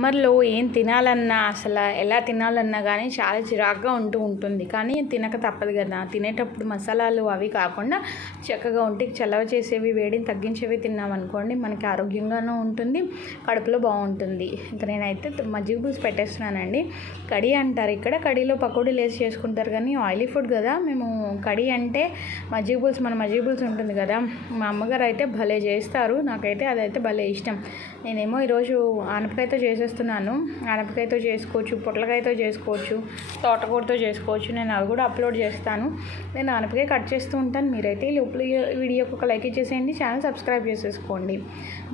సమ్మర్లో ఏం తినాలన్నా అసలు ఎలా తినాలన్నా కానీ చాలా చిరాకుగా ఉంటూ ఉంటుంది. కానీ తినక తప్పదు కదా. తినేటప్పుడు మసాలాలు అవి కాకుండా చక్కగా ఒంటికి చలవ చేసేవి వేడిని తగ్గించేవి తిన్నామనుకోండి మనకి ఆరోగ్యంగానూ ఉంటుంది కడుపులో బాగుంటుంది ఇంకా నేనైతే మజ్జిగ పులుసు పెట్టేస్తున్నానండి. కడి అంటారు ఇక్కడ. కడీలో పకోడీలు వేసి చేసుకుంటారు కానీ ఆయిలీ ఫుడ్ కదా. మేము కడి అంటే మజ్జిగ పులుసు మన మజ్జిగ పులుసు ఉంటుంది కదా. మా అమ్మగారు అయితే భలే చేస్తారు. నాకైతే అదైతే భలే ఇష్టం. నేనేమో ఈరోజు ఆనపకాయతో చేస్తున్నాను. ఆనపకాయతో చేసుకోవచ్చు పొట్లకాయతో చేసుకోవచ్చు తోటకూరతో చేసుకోవచ్చు. నేను అవి కూడా అప్లోడ్ చేస్తాను. నేను ఆనపకాయ కట్ చేస్తూ ఉంటాను. మీరైతే లోపల వీడియోకి ఒక లైక్ ఇచ్చేసేయండి. ఛానల్ సబ్స్క్రైబ్ చేసేసుకోండి.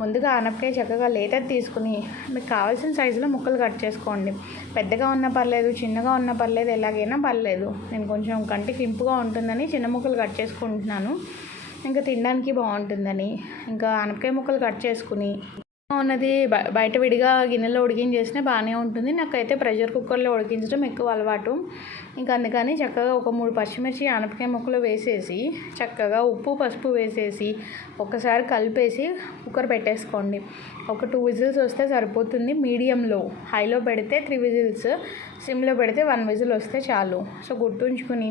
ముందుగా ఆనపకాయ చక్కగా లేత తీసుకుని మీకు కావాల్సిన సైజులో ముక్కలు కట్ చేసుకోండి. పెద్దగా ఉన్నా పర్లేదు చిన్నగా ఉన్నా పర్లేదు ఎలాగైనా పర్లేదు. నేను కొంచెం కంటికి ఇంపుగా ఉంటుందని చిన్న ముక్కలు కట్ చేసుకుంటున్నాను. ఇంకా తినడానికి బాగుంటుందని. ఇంకా ఆనపకాయ ముక్కలు కట్ చేసుకుని ఉన్నది. బయట విడిగా గిన్నెలో ఉడికించేసినా బాగానే ఉంటుంది. నాకైతే ప్రెషర్ కుక్కర్లో ఉడికించడం ఎక్కువ అలవాటు. ఇంకా అందుకని చక్కగా ఒక మూడు పచ్చిమిర్చి ఆనపకాయ ముక్కలు వేసేసి చక్కగా ఉప్పు పసుపు వేసేసి ఒకసారి కలిపేసి కుక్కర్ పెట్టేసుకోండి. ఒక టూ విజిల్స్ వస్తే సరిపోతుంది మీడియంలో. హైలో పెడితే త్రీ విజిల్స్ సిమ్లో పెడితే వన్ విజిల్ వస్తే చాలు. సో గుర్తుంచుకుని.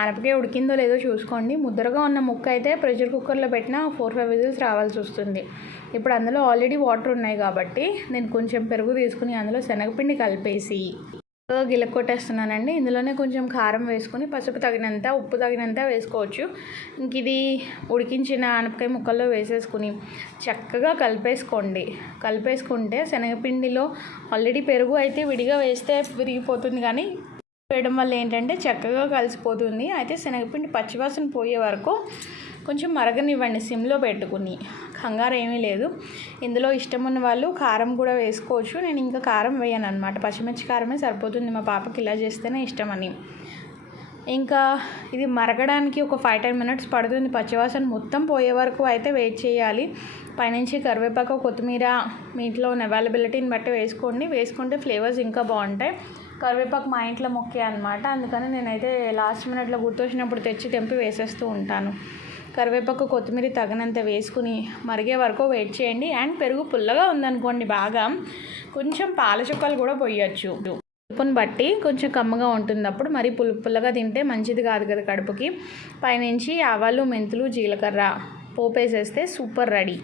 ఆనపకాయ ఉడికిందో లేదో చూసుకోండి. ముద్దరగా ఉన్న ముక్క అయితే ప్రెషర్ కుక్కర్లో పెట్టిన ఫోర్ ఫైవ్ విజిల్స్ రావాల్సి వస్తుంది. ఇప్పుడు అందులో ఆల్రెడీ వాటర్ వాటర్ ఉన్నాయి కాబట్టి నేను కొంచెం పెరుగు తీసుకుని అందులో శనగపిండి కలిపేసి గిలక్ కొట్టేస్తున్నానండి ఇందులోనే కొంచెం కారం వేసుకుని పసుపు తగినంత ఉప్పు తగినంత వేసుకోవచ్చు. ఇంక ఇది ఉడికించిన ఆనపకాయ ముక్కల్లో వేసేసుకుని చక్కగా కలిపేసుకోండి. కలిపేసుకుంటే శనగపిండిలో ఆల్రెడీ పెరుగు అయితే విడిగా వేస్తే విరిగిపోతుంది కానీ వేయడం వల్ల ఏంటంటే చక్కగా కలిసిపోతుంది. అయితే శనగపిండి పచ్చివాసన పోయే వరకు కొంచెం మరగనివ్వండి సిమ్లో పెట్టుకుని. కంగారు ఏమీ లేదు. ఇందులో ఇష్టం ఉన్న వాళ్ళు కారం కూడా వేసుకోవచ్చు. నేను ఇంకా కారం వేయను అనమాట పచ్చిమిర్చి కారమే సరిపోతుంది. మా పాపకి ఇలా చేస్తేనే ఇష్టమని. ఇంకా ఇది మరగడానికి ఒక ఫైవ్ టెన్ మినిట్స్ పడుతుంది. పచ్చివాసన మొత్తం పోయే వరకు అయితే వెయిట్ చేయాలి. పైనుంచి కరివేపాకు కొత్తిమీర మీ ఇంట్లో ఉన్న అవైలబిలిటీని బట్టి వేసుకోండి. వేసుకుంటే ఫ్లేవర్స్ ఇంకా బాగుంటాయి. కరివేపాకు మా ఇంట్లో మొక్కే అనమాట అందుకని నేనైతే లాస్ట్ మినిట్లో గుర్తొచ్చినప్పుడు తెచ్చి తెంపి వేసేస్తూ ఉంటాను. కరివేపాకు కొత్తిమీర తగినంత వేసుకుని మరిగే వరకు వెయిట్ చేయండి. అండ్ పెరుగు పుల్లగా ఉందనుకోండి బాగా. కొంచెం పాల చుక్కలు కూడా పోయచ్చు. పులుపుని బట్టి కొంచెం కమ్మగా ఉంటుంది అప్పుడు మరి పులుపు పుల్లగా తింటే మంచిది కాదు కదా కడుపుకి. పైనుంచి ఆవాలు మెంతులు జీలకర్ర పోపేసేస్తే సూపర్ రెడీ.